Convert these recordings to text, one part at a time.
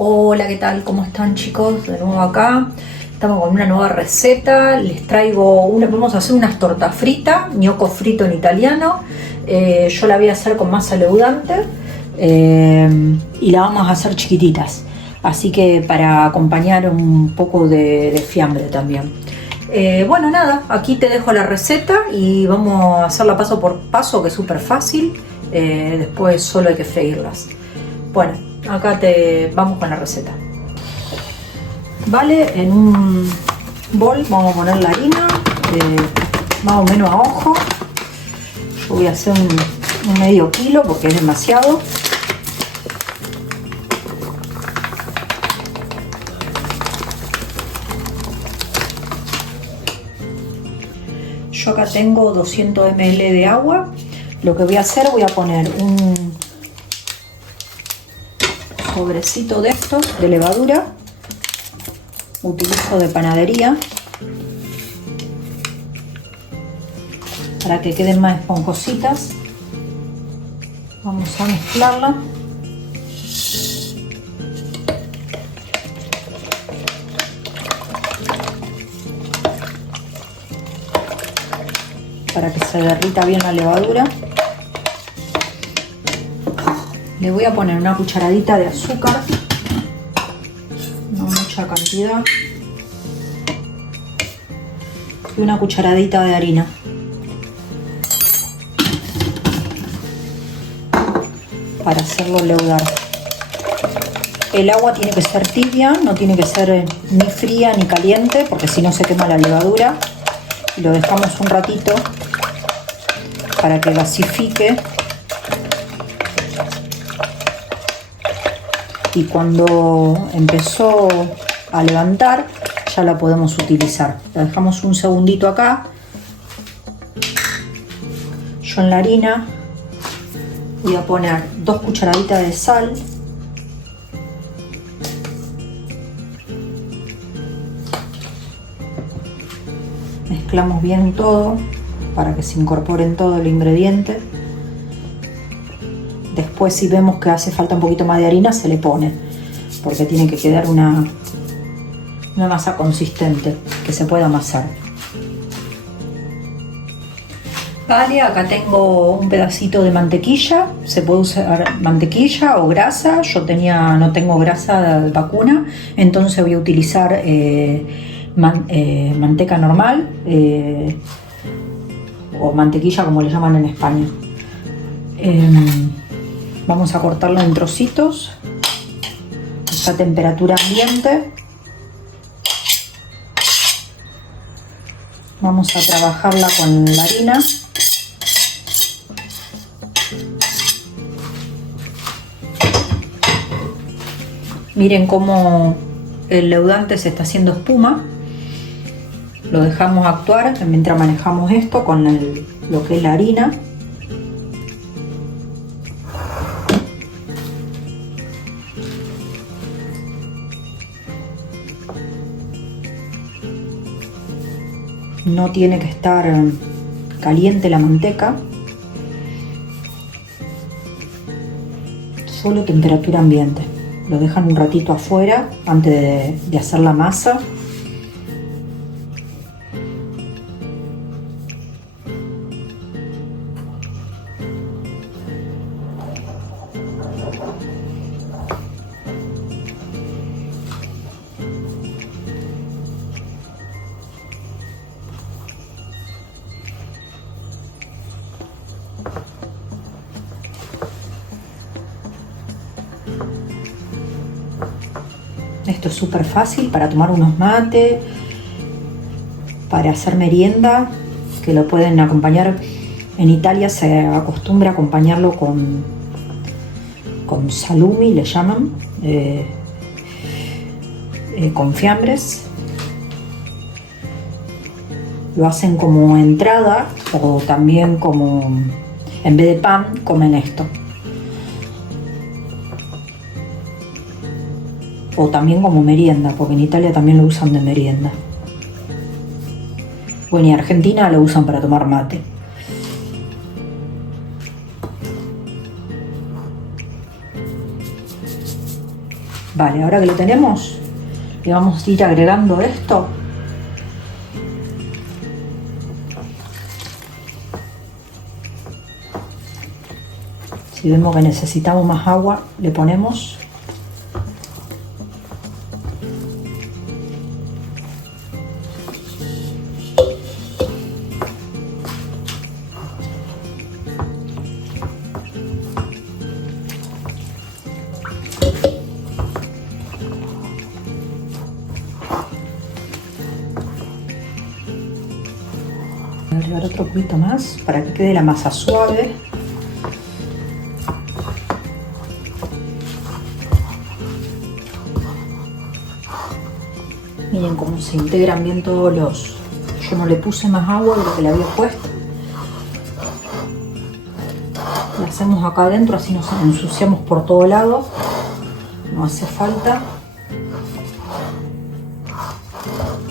Hola, ¿qué tal? ¿Cómo están, chicos? De nuevo acá. Estamos con una nueva receta. Les traigo vamos a hacer unas tortas fritas, gnocco frito en italiano. Yo la voy a hacer con masa leudante y la vamos a hacer chiquititas. Así que para acompañar un poco de fiambre también. Bueno, nada, aquí te dejo la receta y vamos a hacerla paso por paso, que es súper fácil. Después solo hay que freírlas. Bueno, acá vamos con la receta. Vale, en un bol vamos a poner la harina, más o menos a ojo. Yo voy a hacer un medio kilo porque es demasiado. Yo acá tengo 200 ml de agua. Lo que voy a hacer, voy a poner un sobrecito de estos de levadura. Utilizo de panadería para que queden más esponjositas. Vamos a mezclarla. Para que se derrita bien la levadura. Le voy a poner una cucharadita de azúcar, no mucha cantidad, y una cucharadita de harina. Para hacerlo leudar. El agua tiene que ser tibia, no tiene que ser ni fría ni caliente, porque si no se quema la levadura. Y lo dejamos un ratito para que gasifique. Y cuando empezó a levantar, ya la podemos utilizar. La dejamos un segundito acá. Yo en la harina voy a poner 2 cucharaditas de sal. Mezclamos bien todo para que se incorporen todo el ingrediente. Después, si vemos que hace falta un poquito más de harina, se le pone, porque tiene que quedar una masa consistente que se pueda amasar. Vale, acá tengo un pedacito de mantequilla. Se puede usar mantequilla o grasa. Yo no tengo grasa vacuna, entonces voy a utilizar manteca normal o mantequilla, como le llaman en España. Vamos a cortarlo en trocitos a temperatura ambiente. Vamos a trabajarla con la harina. Miren cómo el leudante se está haciendo espuma. Lo dejamos actuar mientras manejamos esto con lo que es la harina. No tiene que estar caliente la manteca, solo temperatura ambiente. Lo dejan un ratito afuera antes de hacer la masa. Esto es súper fácil para tomar unos mates, para hacer merienda, que lo pueden acompañar. En Italia se acostumbra a acompañarlo con salumi, le llaman, con fiambres. Lo hacen como entrada o también como, en vez de pan, comen esto. O también como merienda, porque en Italia también lo usan de merienda. Bueno, y en Argentina lo usan para tomar mate. Vale, ahora que lo tenemos, le vamos a ir agregando esto. Si vemos que necesitamos más agua, le ponemos. Voy a agregar otro poquito más para que quede la masa suave. Miren cómo se integran bien todos los... Yo no le puse más agua de lo que le había puesto. Lo hacemos acá adentro, así nos ensuciamos por todo lado. No hace falta.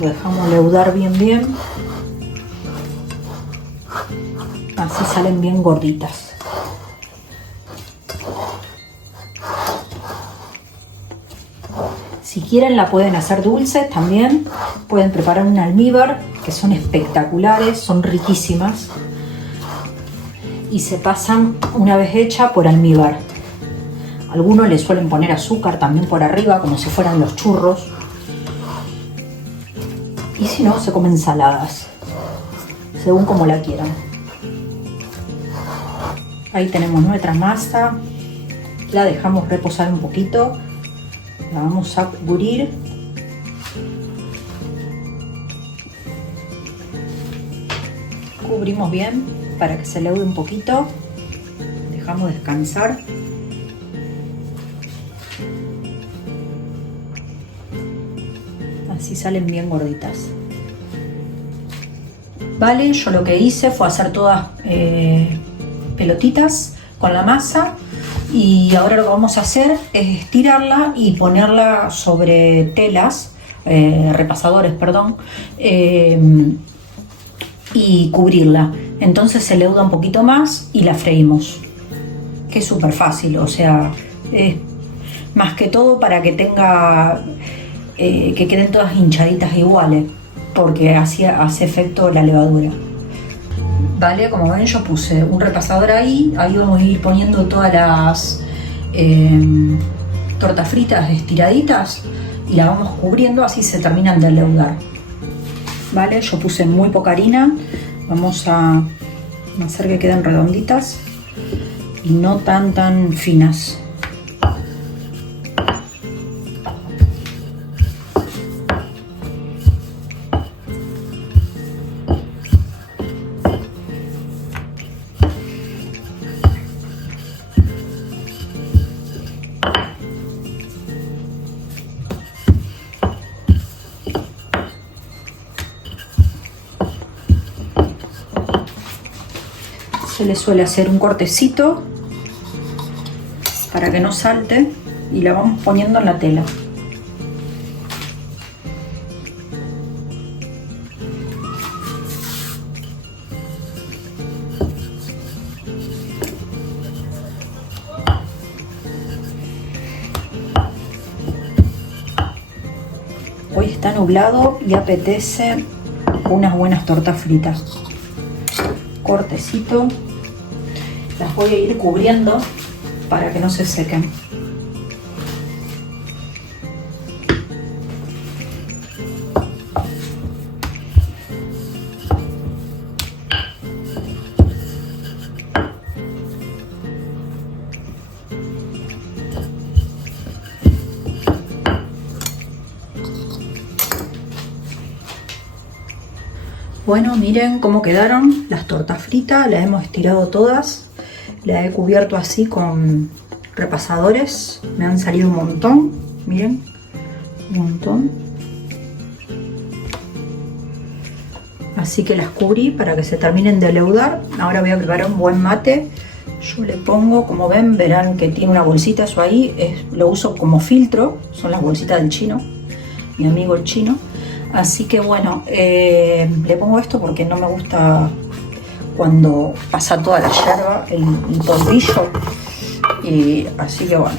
Lo dejamos leudar bien. Así salen bien gorditas. Si quieren la pueden hacer dulce también. Pueden preparar un almíbar, que son espectaculares, son riquísimas. Y se pasan una vez hecha por almíbar. Algunos le suelen poner azúcar también por arriba, como si fueran los churros. Y si no, se comen saladas, según como la quieran. Ahí tenemos nuestra masa. La dejamos reposar un poquito. La vamos a cubrir. Cubrimos bien para que se leude un poquito. Dejamos descansar. Así salen bien gorditas. Vale, yo lo que hice fue hacer todas pelotitas con la masa. Y ahora lo que vamos a hacer es estirarla y ponerla sobre telas, repasadores, perdón, y cubrirla. Entonces se leuda un poquito más y la freímos, que es súper fácil, o sea, más que todo para que tenga, que queden todas hinchaditas iguales, porque así hace efecto la levadura. Vale, como ven, yo puse un repasador ahí vamos a ir poniendo todas las tortas fritas estiraditas y las vamos cubriendo, así se terminan de leudar. Vale, yo puse muy poca harina, vamos a hacer que queden redonditas y no tan finas. Se le suele hacer un cortecito para que no salte y la vamos poniendo en la tela. Hoy está nublado y apetece unas buenas tortas fritas. Cortecito. Las voy a ir cubriendo para que no se sequen. Bueno, miren cómo quedaron las tortas fritas, las hemos estirado todas, las he cubierto así con repasadores, me han salido un montón, miren, un montón. Así que las cubrí para que se terminen de leudar. Ahora voy a preparar un buen mate. Yo le pongo, como ven, verán que tiene una bolsita, eso ahí, lo uso como filtro, son las bolsitas del chino, mi amigo el chino. Así que bueno, le pongo esto porque no me gusta cuando pasa toda la yerba, el polvillo. Y así que bueno,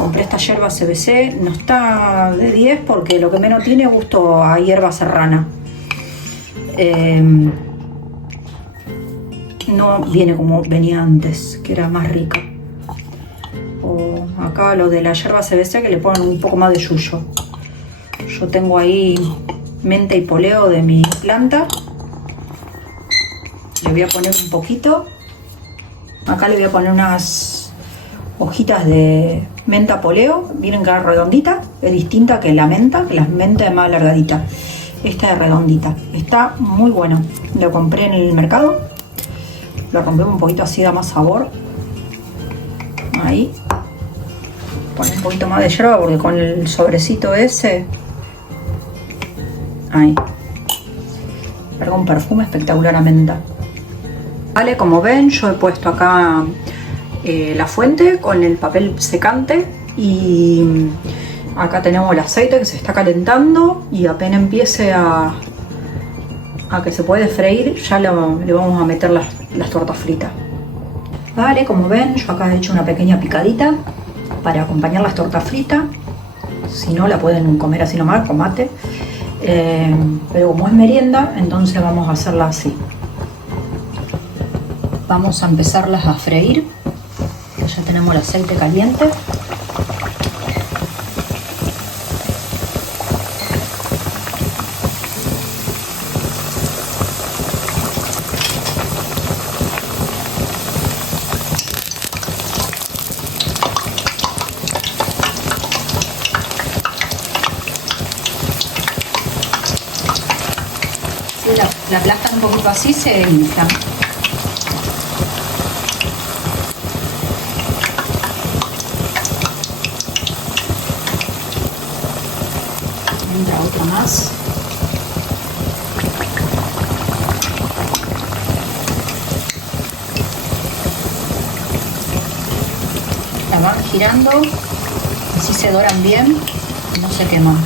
Compré esta yerba CBC, no está de 10 porque lo que menos tiene gusto a hierba serrana. No viene como venía antes, que era más rica. O acá lo de la yerba CBC que le ponen un poco más de yuyo. Yo tengo ahí menta y poleo de mi planta. Le voy a poner un poquito. Acá le voy a poner unas hojitas de menta poleo. Miren que es redondita, es distinta que la menta, que la menta es más alargadita. Esta es redondita, está muy bueno. Lo compré en el mercado. Lo rompemos un poquito así, da más sabor. Ahí. Pone un poquito más de yerba porque con el sobrecito ese. Ahí. Larga un perfume espectacular a menta. Vale, como ven, yo he puesto acá la fuente con el papel secante y acá tenemos el aceite que se está calentando y apenas empiece a que se puede freír, ya le vamos a meter las tortas fritas. Vale, como ven, yo acá he hecho una pequeña picadita para acompañar las tortas fritas. Si no, la pueden comer así nomás, con mate. Pero como es merienda, entonces vamos a hacerla así. Vamos a empezarlas a freír. Ya tenemos el aceite caliente. La aplastan un poquito así, se inflan. Entra otra más. La van girando, así se doran bien, no se queman.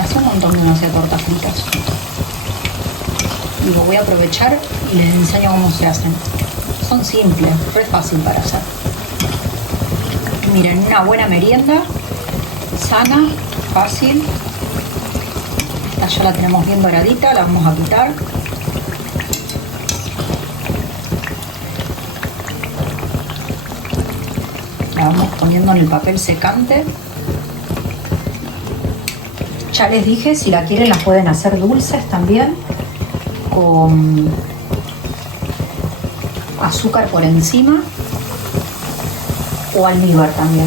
Hace un montón que no hacía tortas fritas. Y lo voy a aprovechar y les enseño cómo se hacen. Son simples, re fácil para hacer. Miren, una buena merienda, sana, fácil. Esta ya la tenemos bien doradita, la vamos a quitar. La vamos poniendo en el papel secante. Ya les dije, si la quieren las pueden hacer dulces también, con azúcar por encima o almíbar también.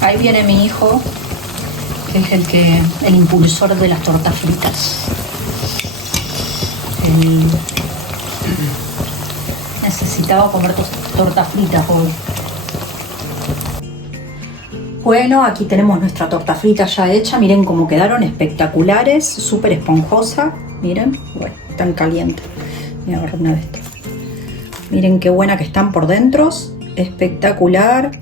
Ahí viene mi hijo, que es el impulsor de las tortas fritas. Él necesitaba comer tortas fritas hoy. Bueno, aquí tenemos nuestra torta frita ya hecha. Miren cómo quedaron, espectaculares, súper esponjosa. Miren, bueno, están calientes. Voy a agarrar una de estas. Miren qué buena que están por dentro, espectacular.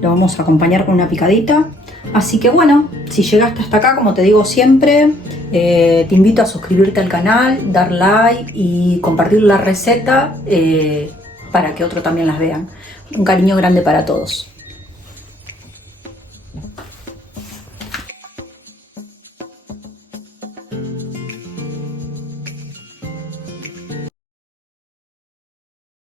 Lo vamos a acompañar con una picadita. Así que bueno, si llegaste hasta acá, como te digo siempre, te invito a suscribirte al canal, dar like y compartir la receta para que otros también las vean. Un cariño grande para todos.